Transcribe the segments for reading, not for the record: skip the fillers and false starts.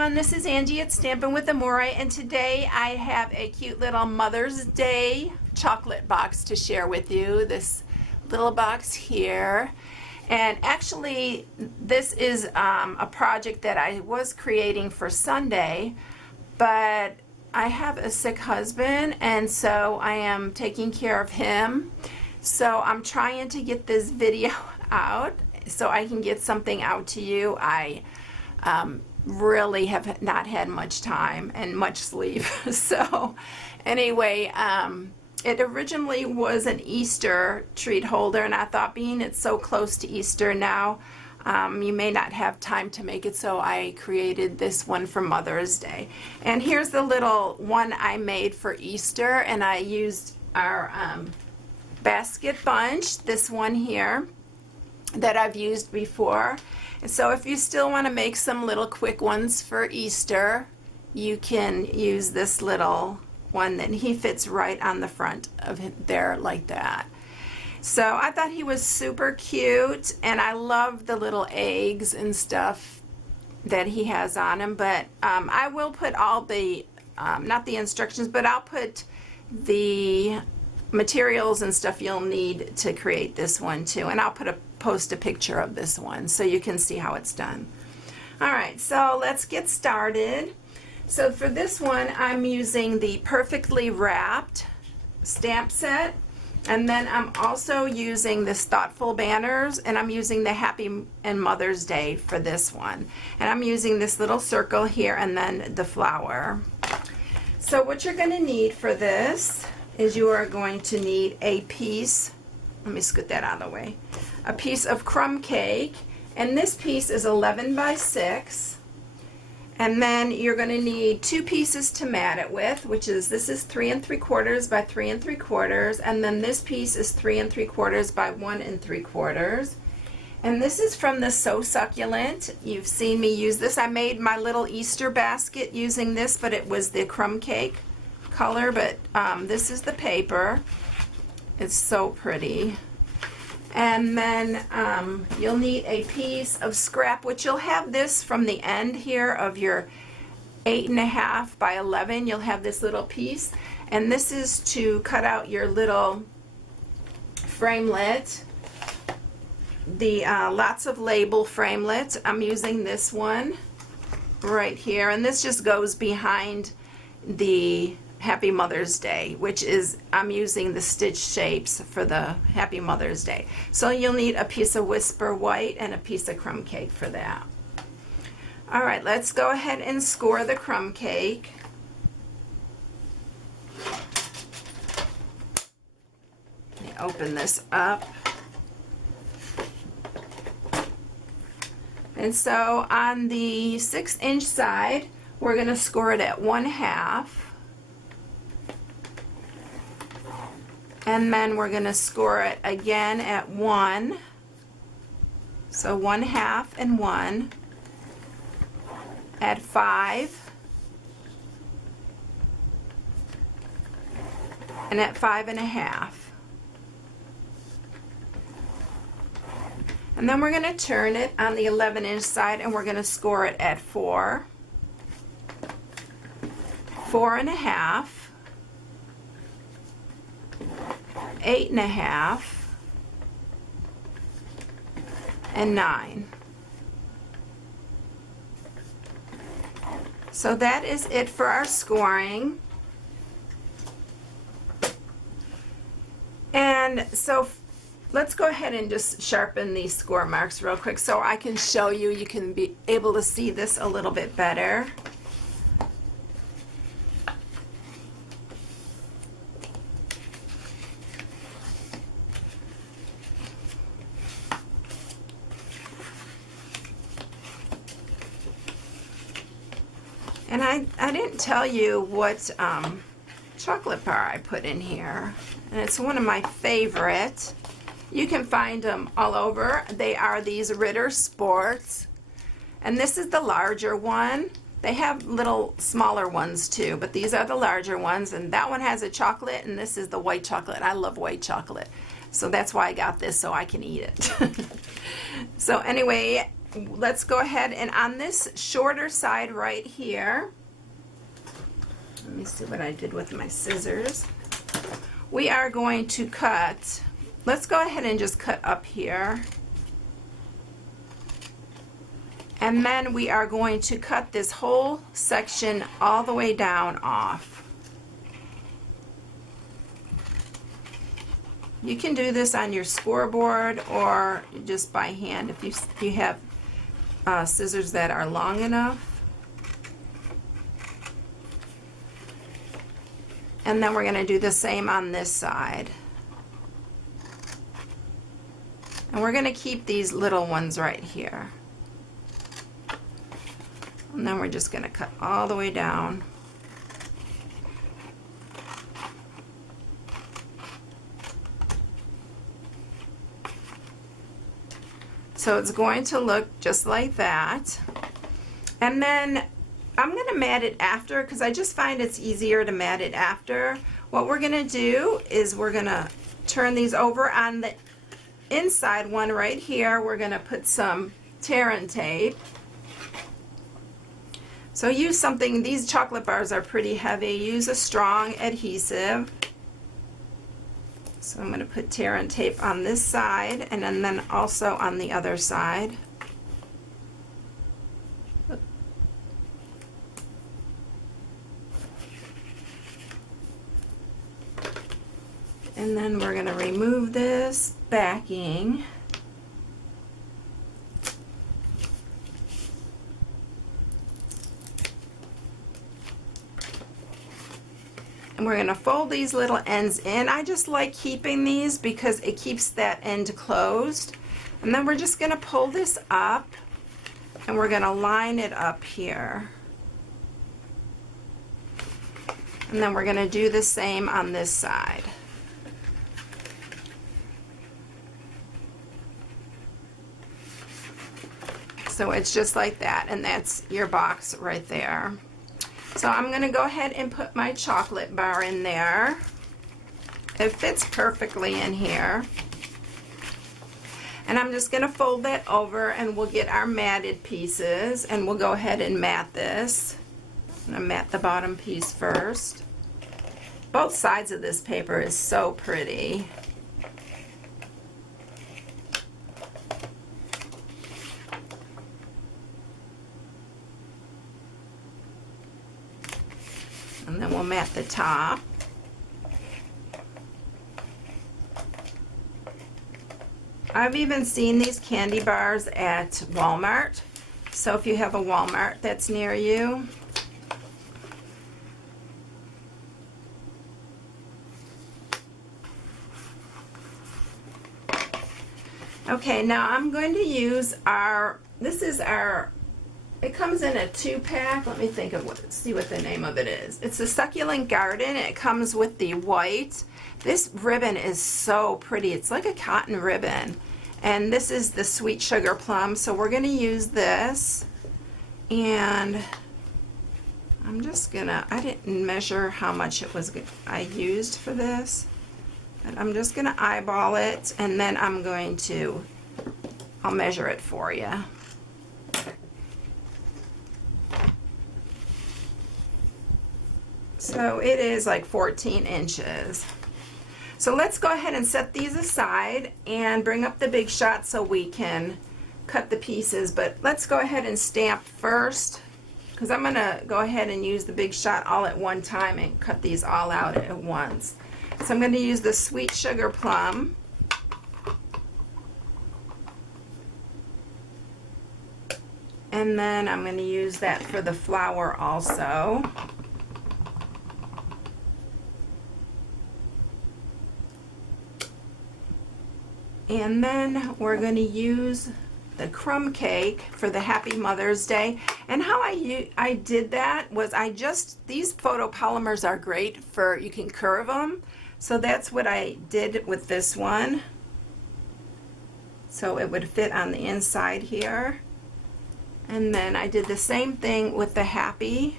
everyone, this is Angie at Stampin' with Amore, and today I have a cute little Mother's Day chocolate box to share with you. This little box here. And actually this is a project that I was creating for Sunday, but I have a sick husband and so I am taking care of him. So I'm trying to get this video out so I can get something out to you. I really have not had much time and much sleep. So anyway, it originally was an Easter treat holder, and I thought, being it's so close to Easter now, you may not have time to make it, so I created this one for Mother's Day. And here's the little one I made for Easter, and I used our basket bunch, this one here that I've used before. And so if you still want to make some little quick ones for Easter, you can use this little one, that he fits right on the front of him there like that. So I thought he was super cute, and I love the little eggs and stuff that he has on him. But I will put all the not the instructions, but I'll put the materials and stuff you'll need to create this one too, and I'll post a picture of this one so you can see how it's done. Alright, so let's get started. So for this one I'm using the Perfectly Wrapped stamp set, and then I'm also using this Thoughtful Banners, and I'm using the Happy and Mother's Day for this one, and I'm using this little circle here and then the flower. So what you're going to need for this is you are going to need a piece, let me scoot that out of the way, a piece of crumb cake, and this piece is 11 by 6, and then you're going to need 2 pieces to mat it with, which is, this is 3 3/4 by 3 3/4, and then this piece is 3 3/4 by 1 3/4. And this is from the So Succulent. You've seen me use this. I made my little Easter basket using this, but it was the crumb cake color, but this is the paper. It's so pretty. And then you'll need a piece of scrap, which you'll have this from the end here of your 8.5 by 11. You'll have this little piece, and this is to cut out your little framelit, the Lots of Label framelit. I'm using this one right here, and this just goes behind the Happy Mother's Day, which is, I'm using the stitch shapes for the Happy Mother's Day. So you'll need a piece of Whisper White and a piece of crumb cake for that. Alright, let's go ahead and score the crumb cake. Let me open this up. And so on the 6-inch side, we're going to score it at 1/2. And then we're going to score it again at 1. So 1/2 and 1. At 5. And at 5 1/2. And then we're going to turn it on the 11-inch side, and we're going to score it at 4. 4 1/2. 8 1/2, and 9. So that is it for our scoring. And so let's go ahead and just sharpen these score marks real quick so I can show you. You can be able to see this a little bit better. And I didn't tell you what chocolate bar I put in here, and it's one of my favorite. You can find them all over. They are these Ritter Sports, and this is the larger one. They have little smaller ones too, but these are the larger ones, and that one has a chocolate, and this is the white chocolate. I love white chocolate, so that's why I got this, so I can eat it. So anyway, let's go ahead and on this shorter side right here, let me see what I did with my scissors. We are going to cut, let's go ahead and just cut up here. And then we are going to cut this whole section all the way down off. You can do this on your scoreboard or just by hand if you have scissors that are long enough. And then we're going to do the same on this side. And we're going to keep these little ones right here. And then we're just going to cut all the way down. So it's going to look just like that. And then I'm going to mat it after because I just find it's easier to mat it after. What we're going to do is we're going to turn these over. On the inside one right here, we're going to put some tear and tape. So use something, these chocolate bars are pretty heavy. Use a strong adhesive. So I'm going to put tear and tape on this side and then also on the other side. And then we're going to remove this backing. And we're going to fold these little ends in. I just like keeping these because it keeps that end closed. And then we're just going to pull this up and we're going to line it up here. And then we're going to do the same on this side. So it's just like that, and that's your box right there. So I'm going to go ahead and put my chocolate bar in there. It fits perfectly in here. And I'm just going to fold that over and we'll get our matted pieces and we'll go ahead and mat this. I'm going to mat the bottom piece first. Both sides of this paper is so pretty. And then we'll mat the top. I've even seen these candy bars at Walmart. So if you have a Walmart that's near you. Okay, now I'm going to use this is our, it comes in a 2-pack. Let me think of see what the name of it is. It's the Succulent Garden. It comes with the white. This ribbon is so pretty. It's like a cotton ribbon. And this is the Sweet Sugar Plum. So we're going to use this. And I'm just going to, I didn't measure how much it was I used for this. But I'm just going to eyeball it. And then I'm going to, I'll measure it for you. So it is like 14 inches. So let's go ahead and set these aside and bring up the Big Shot so we can cut the pieces. But let's go ahead and stamp first because I'm going to go ahead and use the Big Shot all at one time and cut these all out at once. So I'm going to use the Sweet Sugar Plum. And then I'm going to use that for the flower also. And then we're going to use the crumb cake for the Happy Mother's Day. And how I did that was these photopolymers are great for, you can curve them. So that's what I did with this one. So it would fit on the inside here. And then I did the same thing with the Happy.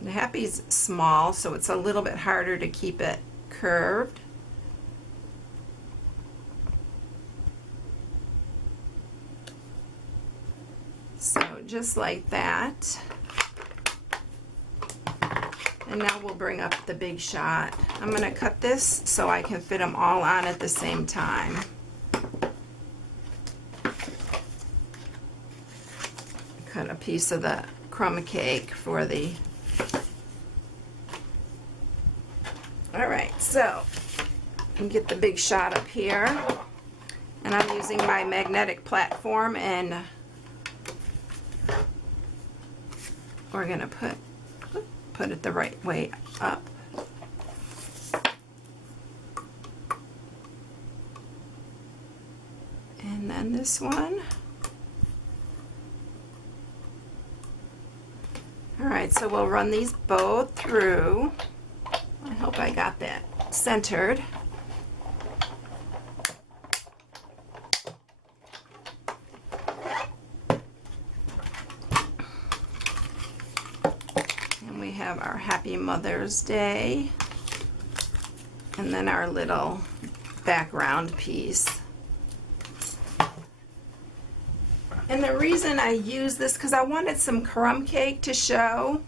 The Happy's small, so it's a little bit harder to keep it curved. just like that. And now we'll bring up the big shot. I'm going to cut this so I can fit them all on at the same time. Cut a piece of the crumb cake for the... Alright, so and get the big shot up here. And I'm using my magnetic platform, and we're going to put it the right way up. And then this one. Alright, so we'll run these both through. I hope I got that centered. And we have our Happy Mother's Day, and then our little background piece. And the reason I use this, because I wanted some crumb cake to show.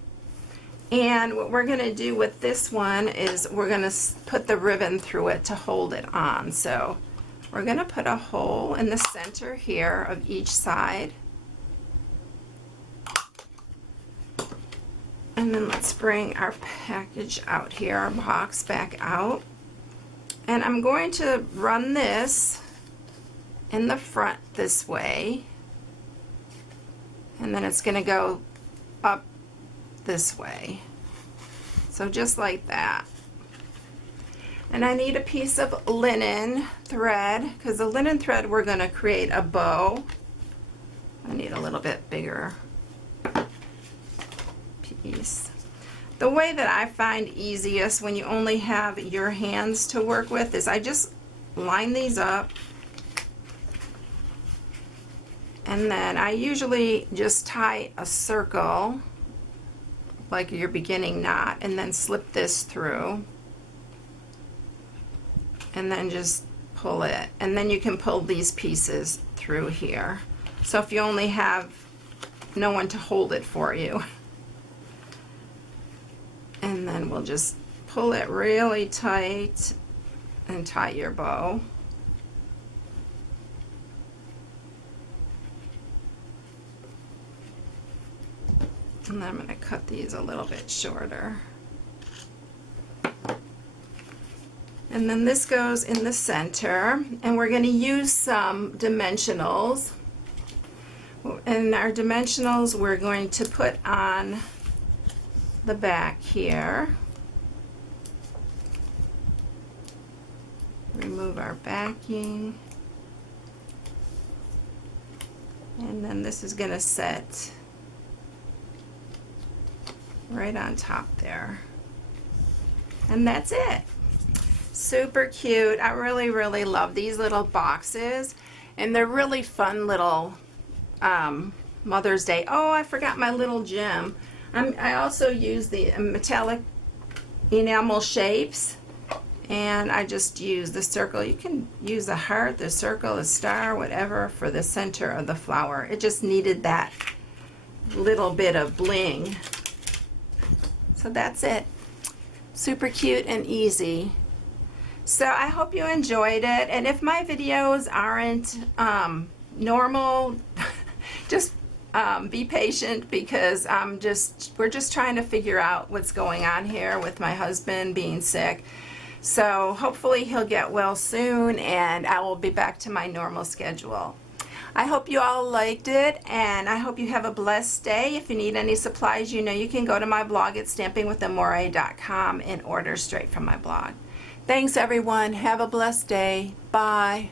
And what we're going to do with this one is we're going to put the ribbon through it to hold it on. So we're going to put a hole in the center here of each side. And then let's bring our package out here, our box back out. And I'm going to run this in the front this way. And then it's going to go up this way. So just like that. And I need a piece of linen thread, because the linen thread we're going to create a bow. I need a little bit bigger piece. The way that I find easiest when you only have your hands to work with is I just line these up, and then I usually just tie a circle like your beginning knot, and then slip this through, and then just pull it, and then you can pull these pieces through here. So if you only have no one to hold it for you, and then we'll just pull it really tight and tie your bow. And then I'm going to cut these a little bit shorter. And then this goes in the center, and we're going to use some dimensionals. And our dimensionals we're going to put on the back here. Remove our backing. And then this is going to set right on top there. And that's it. Super cute. I really love these little boxes, and they're really fun little Mother's Day. Oh, I forgot my little gem. I also use the metallic enamel shapes, and I just use the circle. You can use the heart, the circle, the star, whatever for the center of the flower. It just needed that little bit of bling. So that's it. Super cute and easy. So I hope you enjoyed it, and if my videos aren't normal, just be patient, because we're just trying to figure out what's going on here with my husband being sick. So hopefully he'll get well soon, and I will be back to my normal schedule. I hope you all liked it, and I hope you have a blessed day. If you need any supplies, you know you can go to my blog at stampingwithamore.com and order straight from my blog. Thanks everyone. Have a blessed day. Bye.